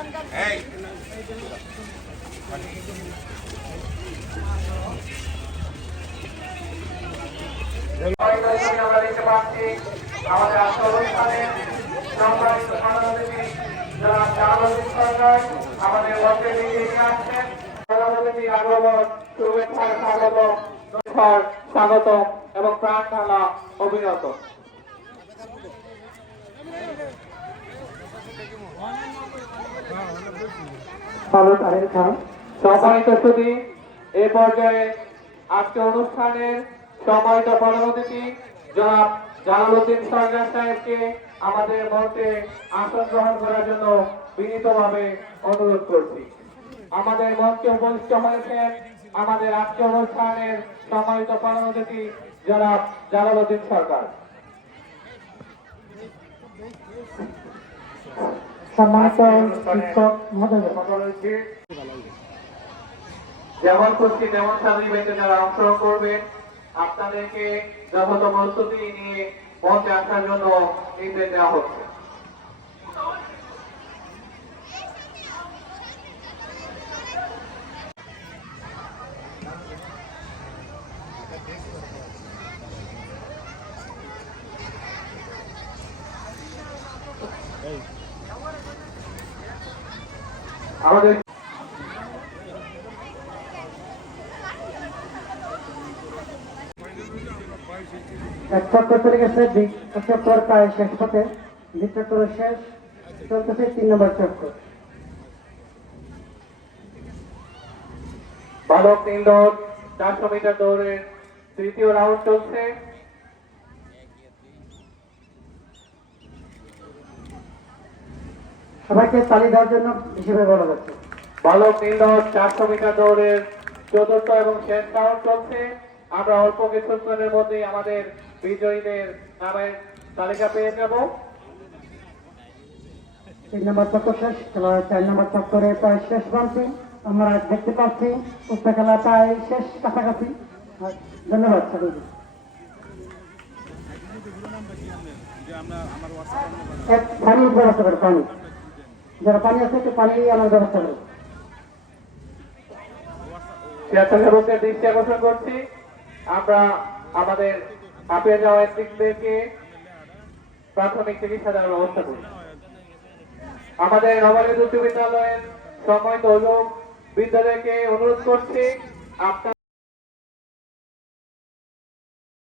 আমরা দেখতে পাচ্ছি আমাদের আজকের অনুষ্ঠানে সম্মানিত প্রধানমন্ত্রী জনাব জালালউদ্দিন সরকার আমাদের মধ্যে এগিয়ে আসছেন। প্রধানমন্ত্রী আগমন, শুভেচ্ছা, স্বাগত এবং প্রাণ ঢালা অভিনন্দন। সম্মানিত সুধী, এ পর্যায়ে আজকের অনুষ্ঠানের সম্মানিত প্রধান অতিথি জনাব জালালউদ্দিন সরকার সাহেবকে আমাদের মঞ্চে আসন গ্রহণ করার জন্য বিনীতভাবে অনুরোধ করছি। আমাদের মঞ্চে উপস্থিত হয়েছেন আমাদের আজকের অনুষ্ঠানের সম্মানিত প্রধান অতিথি জনাব জালালউদ্দিন সরকার। যেমন খুশি তেমন সাথে যারা অংশগ্রহণ করবেন আপনাদেরকে যথাযথ প্রস্তুতি নিয়ে মঞ্চে আসার জন্য নির্দেশ দেওয়া হচ্ছে। আমাদের এক চক্কর চলে গেছে, এক চক্কর প্রায় শেষ পথে, দ্বিতীয় চক্কর শেষ, চলতেছে 3 নম্বর চক্কর। বালক ইনডোর 400 মিটার দৌড়ের তৃতীয় রাউন্ড চলছে। সবাইকে তালি দেওয়ার জন্য হিসেবে বলা যাচ্ছে। বালক ইনডোর 400 মিটার দৌড়ের চতুর্থ এবং শেষ রাউন্ড চলছে। আমরা অল্প কিছুক্ষণের মধ্যেই আমাদের বিজয়ীদের নামের তালিকা পেয়ে যাব। 3 নম্বর চক্কর শেষ, খেলা 4 নম্বর চক্করে প্রায় শেষ প্রান্তে আমরা দেখতে পাচ্ছি। উক্ত খেলা প্রায় শেষ কাছাকাছি। ধন্যবাদ সকলকে। পানির ব্যবস্থা করে, পানি যারা পানি আছে একটু পানি আমার ব্যবস্থা করে। স্বেচ্ছাসেবকদের দৃষ্টি আকর্ষণ করছি, আমরা আমাদের হাঁপিয়ে যাওয়া ব্যক্তিদেরকে প্রাথমিক চিকিৎসা দেওয়ার ব্যবস্থা করি। আমাদের নবালিত উচ্চ বিদ্যালয়ের সম্মানিত অভিভাবক বিদ্যালয়কে অনুরোধ করছি আপনার